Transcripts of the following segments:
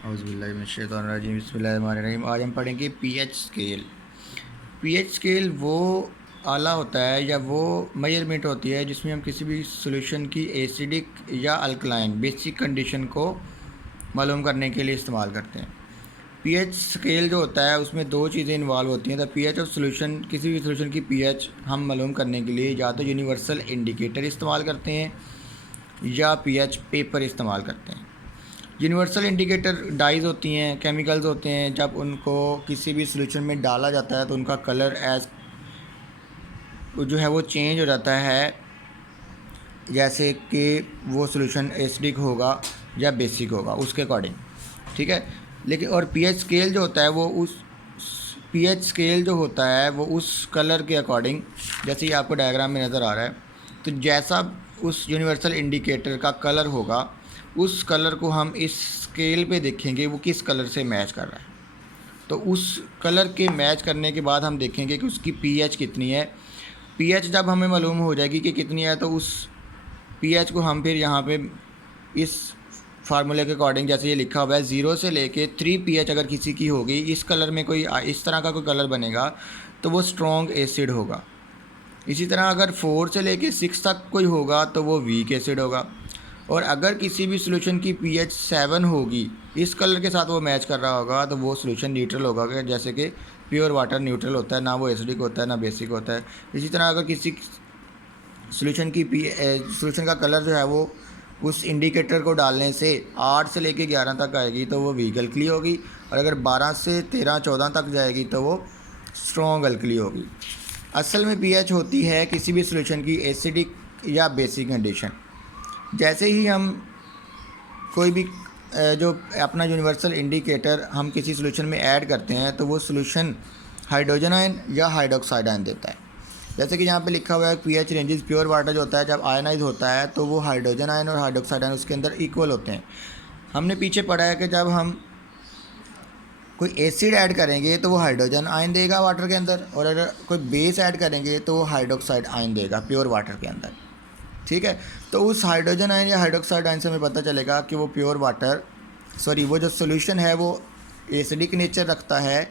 औज़ुबिल्लाहिमिनश्शैतानिर्रजीम बिस्मिल्लाहिर्रहमानिर्रहीम। आज हम पढ़ेंगे पीएच स्केल। पीएच स्केल वो आला होता है या वो मेजरमेंट होती है जिसमें हम किसी भी सॉल्यूशन की एसिडिक या अल्कलाइन बेसिक कंडीशन को मालूम करने के लिए इस्तेमाल करते हैं। पीएच स्केल जो होता है उसमें दो चीज़ें इन्वॉल्व होती हैं। द पीएच ऑफ सॉल्यूशन, किसी भी सॉल्यूशन की पीएच हम मालूम करने के लिए या तो यूनिवर्सल इंडिकेटर इस्तेमाल करते हैं या पीएच पेपर इस्तेमाल करते हैं। यूनिवर्सल इंडिकेटर डाइज होती हैं, केमिकल्स होते हैं, जब उनको किसी भी सॉल्यूशन में डाला जाता है तो उनका कलर एज जो है वो चेंज हो जाता है, जैसे कि वो सॉल्यूशन एसिडिक होगा या बेसिक होगा उसके अकॉर्डिंग, ठीक है। लेकिन और पीएच स्केल जो होता है वो उस पीएच स्केल जो होता है वो उस कलर के अकॉर्डिंग, जैसे ये आपको डायग्राम में नज़र आ रहा है, तो जैसा उस यूनिवर्सल इंडिकेटर का कलर होगा उस कलर को हम इस स्केल पे देखेंगे वो किस कलर से मैच कर रहा है। तो उस कलर के मैच करने के बाद हम देखेंगे कि उसकी पीएच कितनी है। पीएच जब हमें मालूम हो जाएगी कि कितनी है तो उस पीएच को हम फिर यहाँ पे इस फार्मूले के अकॉर्डिंग, जैसे ये लिखा हुआ है 0 से लेके 3 पीएच अगर किसी की होगी, इस कलर में कोई इस तरह का कोई कलर बनेगा तो वो स्ट्रॉन्ग एसिड होगा। इसी तरह अगर 4 से लेके 6 तक कोई होगा तो वो वीक एसिड होगा। और अगर किसी भी सॉल्यूशन की पीएच 7 होगी, इस कलर के साथ वो मैच कर रहा होगा, तो वो सॉल्यूशन न्यूट्रल होगा। जैसे कि प्योर वाटर न्यूट्रल होता है, ना वो एसिडिक होता है ना बेसिक होता है। इसी तरह अगर किसी सॉल्यूशन की सॉल्यूशन का कलर जो है वो उस इंडिकेटर को डालने से 8 से लेके 11 तक आएगी तो वो वीक अल्कली होगी, और अगर 12 से 13 14 तक जाएगी तो वो स्ट्रॉन्ग अल्कली होगी। असल में पीएच होती है किसी भी सॉल्यूशन की एसिडिक या बेसिक कंडीशन। जैसे ही हम कोई भी जो अपना यूनिवर्सल इंडिकेटर हम किसी सॉल्यूशन में ऐड करते हैं तो वो सॉल्यूशन हाइड्रोजन आयन या हाइड्रोक्साइड आयन देता है। जैसे कि यहाँ पे लिखा हुआ है पीएच रेंजेस, प्योर वाटर जो होता है जब आयनाइज होता है तो वो हाइड्रोजन आयन और हाइड्रोक्साइड आयन उसके अंदर इक्वल होते हैं। हमने पीछे पढ़ा है कि जब हम कोई एसिड ऐड करेंगे तो वो हाइड्रोजन आयन देगा वाटर के अंदर, और अगर कोई बेस ऐड करेंगे तो वो हाइड्रोक्साइड आयन देगा प्योर वाटर के अंदर, ठीक है। तो उस हाइड्रोजन आयन या हाइड्रोक्साइड आयन से हमें पता चलेगा कि वो प्योर वाटर वो जो सॉल्यूशन है वो एसिडिक नेचर रखता है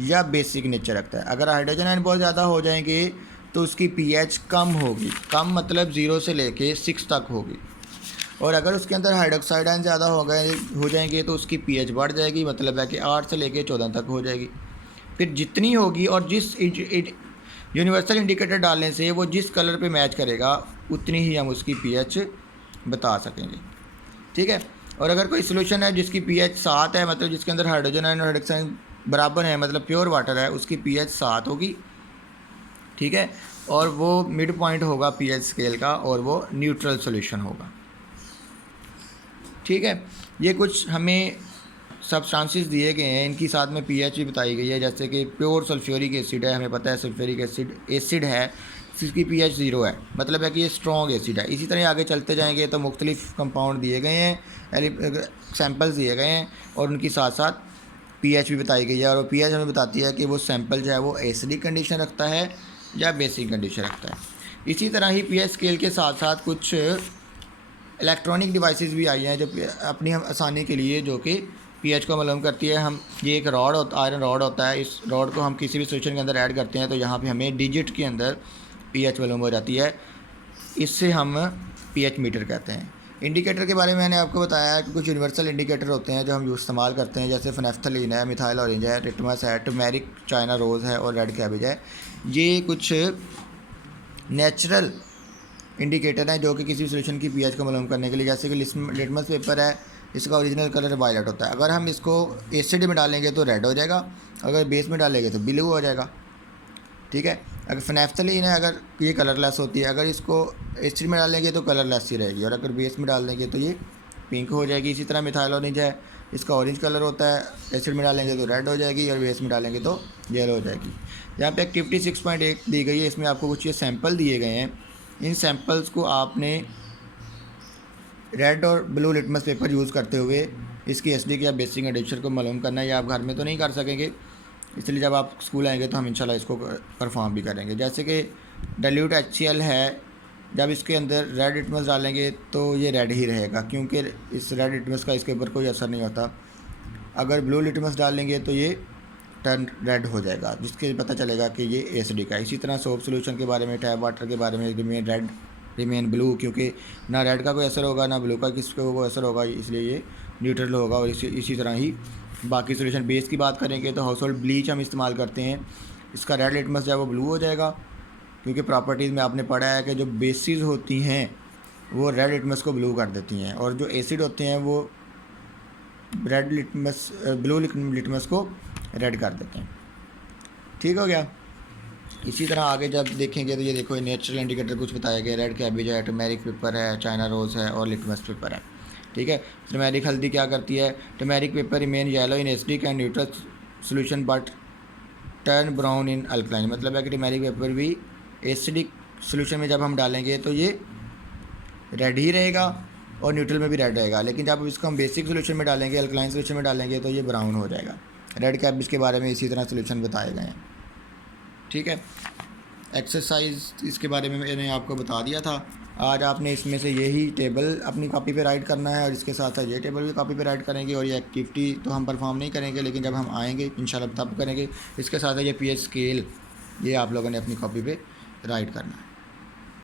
या बेसिक नेचर रखता है। अगर हाइड्रोजन आयन बहुत ज़्यादा हो जाएंगे तो उसकी पीएच कम होगी, कम मतलब 0 से लेके 6 तक होगी। और अगर उसके अंदर हाइड्रोक्साइड आयन ज़्यादा हो जाएंगे तो उसकी पीएच बढ़ जाएगी, मतलब है कि 8 से लेके 14 तक हो जाएगी। फिर जितनी होगी और जिस यूनिवर्सल इंडिकेटर डालने से वो जिस कलर पे मैच करेगा उतनी ही हम उसकी पीएच बता सकेंगे, ठीक है। और अगर कोई सॉल्यूशन है जिसकी पीएच 7 है, मतलब जिसके अंदर हाइड्रोजन आयन और हाइड्रोक्साइड बराबर है, मतलब प्योर वाटर है, उसकी पीएच 7 होगी, ठीक है। और वो मिड पॉइंट होगा पीएच स्केल का और वो न्यूट्रल सॉल्यूशन होगा, ठीक है। ये कुछ हमें सब्सटेंसेस दिए गए हैं, इनकी साथ में पीएच भी बताई गई है। जैसे कि प्योर सल्फ्यूरिक एसिड है, हमें पता है सल्फ्यूरिक एसिड है जिसकी पीएच 0 है, मतलब है कि ये स्ट्रॉन्ग एसिड है। इसी तरह आगे चलते जाएंगे तो मुख्तलिफ कंपाउंड दिए गए हैं, सैम्पल्स दिए गए हैं और उनकी साथ साथ पीएच भी बताई गई है। और पीएच हमें बताती है कि वो सैम्पल जो है वो एसिडिक कंडीशन रखता है या बेसिक कंडीशन रखता है। इसी तरह ही पीएच स्केल के साथ साथ कुछ इलेक्ट्रॉनिक डिवाइसेस भी आई हैं जो अपनी हम आसानी के लिए, जो कि पीएच को मालूम करती है। हम ये एक आयरन रॉड होता है, इस रॉड को हम किसी भी सॉल्यूशन के अंदर ऐड करते हैं तो यहाँ पे हमें डिजिट के अंदर पीएच मालूम हो जाती है, इससे हम पीएच मीटर कहते हैं। इंडिकेटर के बारे में मैंने आपको बताया है कि कुछ यूनिवर्सल इंडिकेटर होते हैं जो हम इस्तेमाल करते हैं, जैसे फेनेफ्थलीन है, मिथाइल ऑरेंज है, लिटमस है, टर्मेरिक चाइना रोज़ है और रेड कैबेज है। ये कुछ नेचुरल इंडिकेटर हैं जो कि किसी सॉल्यूशन की पीएच को मालूम करने के लिए, जैसे कि लिटमस पेपर है, इसका ओरिजिनल कलर वायलेट होता है। अगर हम इसको एसिड में डालेंगे तो रेड हो जाएगा, अगर बेस में डालेंगे तो ब्लू हो जाएगा, ठीक है। अगर फेनेफ्थलीन है, अगर ये कलरलेस होती है, अगर इसको एसिड में डालेंगे तो कलरलेस ही रहेगी, और अगर बेस में डाल देंगे तो ये पिंक हो जाएगी। इसी तरह मिथाइल ऑरेंज है, इसका ऑरेंज कलर होता है, एसिड में डालेंगे तो रेड हो जाएगी और बेस में डालेंगे तो येलो हो जाएगी। यहाँ पे एक्टिविटी 6.1 दी गई है, इसमें आपको कुछ ये सैंपल दिए गए हैं। इन सैंपल्स को आपने रेड और ब्लू लिटमस पेपर यूज़ करते हुए इसकी एसिडिक या बेसिक कंडीशन को मालूम करना है। या आप घर में तो नहीं कर सकेंगे, इसलिए जब आप स्कूल आएंगे तो हम इंशाल्लाह इसको परफॉर्म भी करेंगे। जैसे कि डाइल्यूट HCl है, जब इसके अंदर रेड लिटमस डालेंगे तो ये रेड ही रहेगा, क्योंकि इस रेड लिटमस का इसके ऊपर कोई असर नहीं होता। अगर ब्लू लिटमस डालेंगे तो ये टर्न रेड हो जाएगा, जिसके पता चलेगा कि ये एसिडिक है। इसी तरह सोप सोल्यूशन के बारे में, टैप वाटर के बारे में, रिमेन रेड रिमेन ब्लू, क्योंकि ना रेड का कोई असर होगा ना ब्लू का किसी को कोई असर होगा, इसलिए ये न्यूट्रल होगा। और इसी तरह ही बाकी सोल्यूशन। बेस की बात करेंगे तो हाउस होल्ड ब्लीच हम इस्तेमाल करते हैं, इसका रेड लिटमस जो है वो ब्लू हो जाएगा, क्योंकि प्रॉपर्टीज़ में आपने पढ़ा है कि जो बेसिस होती हैं वो रेड लिटमस को ब्लू कर देती हैं, और जो एसिड होते हैं वो ब्लू लिटमस को रेड कर देते हैं। ठीक हो गया। इसी तरह आगे जब देखेंगे तो ये देखो, नेचुरल इंडिकेटर कुछ बताया गया, रेड कैबेज है, टर्मेरिक पेपर है, चाइना रोज़ है और लिटमस पेपर है। ठीक है। टर्मेरिक हल्दी क्या करती है? Turmeric paper remain yellow in acidic and neutral solution but turn brown in alkaline. मतलब है कि टर्मेरिक पेपर भी एसिडिक सोल्यूशन में जब हम डालेंगे तो ये रेड ही रहेगा और न्यूट्रल में भी रेड रहेगा, लेकिन जब इसको हम बेसिक सोल्यूशन में डालेंगे, अल्कलाइन सोल्यूशन में डालेंगे तो ये ब्राउन हो जाएगा। रेड कैबेज के बारे में इसी तरह सोल्यूशन बताए गए हैं। ठीक है। एक्सरसाइज इसके बारे में मैंने आपको बता दिया था। आज आपने इसमें से यही टेबल अपनी कॉपी पे राइट करना है और इसके साथ साथ ये टेबल भी कॉपी पे राइट करेंगे। और ये एक्टिविटी तो हम परफॉर्म नहीं करेंगे, लेकिन जब हम आएंगे इंशाल्लाह तब करेंगे। इसके साथ ये पीएच स्केल ये आप लोगों ने अपनी कॉपी पे राइट करना है।